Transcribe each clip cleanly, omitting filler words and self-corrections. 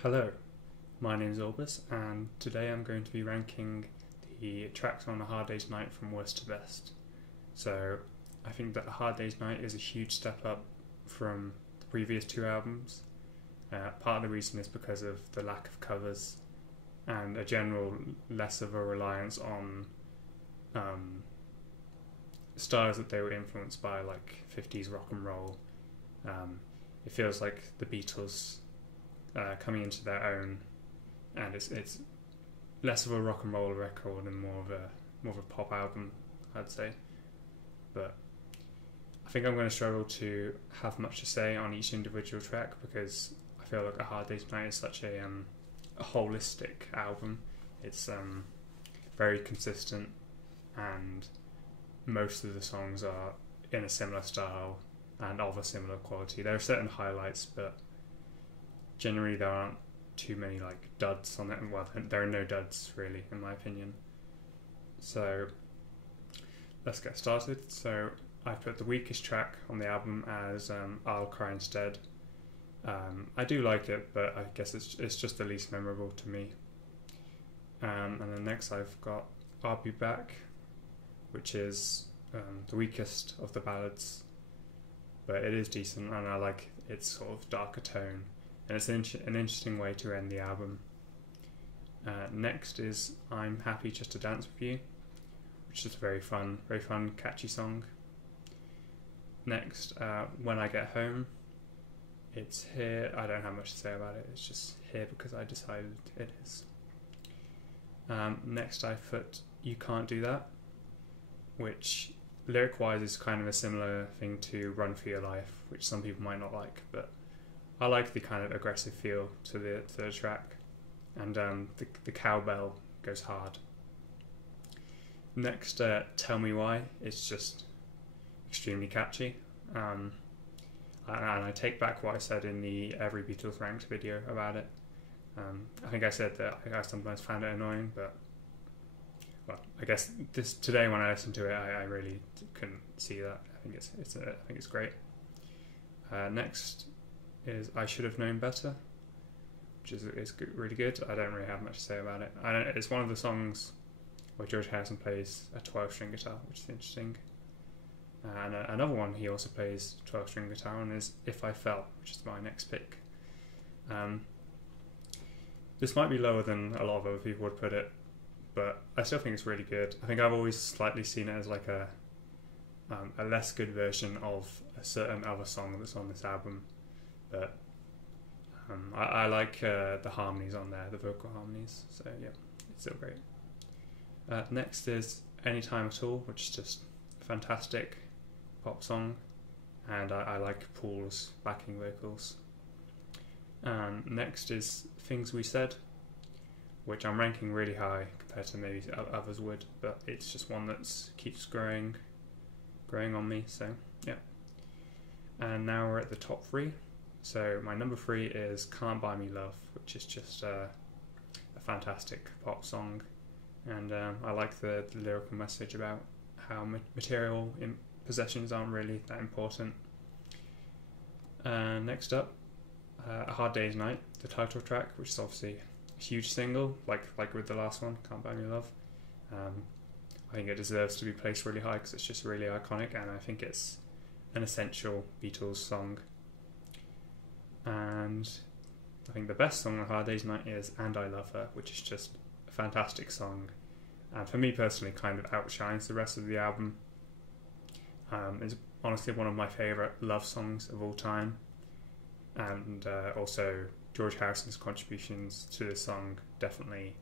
Hello, my name is Orbis, and today I'm going to be ranking the tracks on A Hard Day's Night from worst to best. So, I think that A Hard Day's Night is a huge step up from the previous two albums. Part of the reason is because of the lack of covers and a general less of a reliance on styles that they were influenced by, like 50s rock and roll. It feels like the Beatles coming into their own, and it's less of a rock and roll record and more of a pop album, I'd say. But I think I'm going to struggle to have much to say on each individual track because I feel like A Hard Day's Night is such a holistic album. It's very consistent, and most of the songs are in a similar style and of a similar quality. There are certain highlights, but generally there aren't too many like duds on it. Well, there are no duds really, in my opinion. So let's get started. So I put the weakest track on the album as I'll Cry Instead. I do like it, but I guess it's just the least memorable to me. And then next I've got I'll Be Back, which is the weakest of the ballads, but it is decent and I like its sort of darker tone, and it's an interesting way to end the album. Next is I'm Happy Just to Dance With You, which is a very fun, catchy song. Next, When I Get Home. It's here. I don't have much to say about it. It's just here because I decided it is. Next, I put You Can't Do That, which lyric-wise is kind of a similar thing to Run For Your Life, which some people might not like, but I like the kind of aggressive feel to the track, and the cowbell goes hard. Next, Tell Me Why. It's just extremely catchy. And I take back what I said in the Every Beatles Ranked video about it. I think I said that I sometimes found it annoying, but well, I guess today when I listened to it, I really couldn't see that. I think it's great. Next is I Should Have Known Better, which is really good. I don't really have much to say about it. It's one of the songs where George Harrison plays a 12-string guitar, which is interesting. And another one he also plays 12-string guitar on is If I Fell, which is my next pick. This might be lower than a lot of other people would put it, but I still think it's really good. I think I've always slightly seen it as like a less good version of a certain other song that's on this album, but I like the harmonies on there, the vocal harmonies, so yeah, it's still great. Next is Anytime at All, which is just a fantastic pop song, and I like Paul's backing vocals. Next is Things We Said, which I'm ranking really high compared to maybe others would, but it's just one that keeps growing on me, so yeah. And now we're at the top three. So my number 3 is Can't Buy Me Love, which is just a fantastic pop song, and I like the lyrical message about how material possessions aren't really that important. Next up, A Hard Day's Night, the title track, which is obviously a huge single, like with the last one, Can't Buy Me Love. I think it deserves to be placed really high because it's just really iconic, and I think it's an essential Beatles song. And I think the best song on A Hard Day's Night is And I Love Her, which is just a fantastic song, and for me personally kind of outshines the rest of the album. It's honestly one of my favourite love songs of all time, and also George Harrison's contributions to this song definitely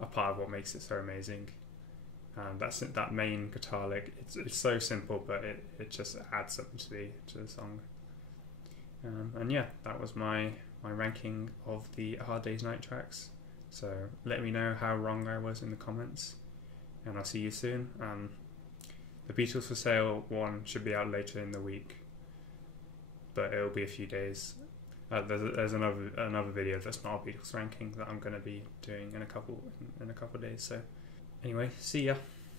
are part of what makes it so amazing. That's that main guitar lick. It's so simple, but it just adds something to the song. And yeah, that was my ranking of the A Hard Day's Night tracks. So let me know how wrong I was in the comments, and I'll see you soon. The Beatles for Sale one should be out later in the week, but it'll be a few days. There's another video that's not a Beatles ranking that I'm going to be doing in a couple days. So anyway, see ya.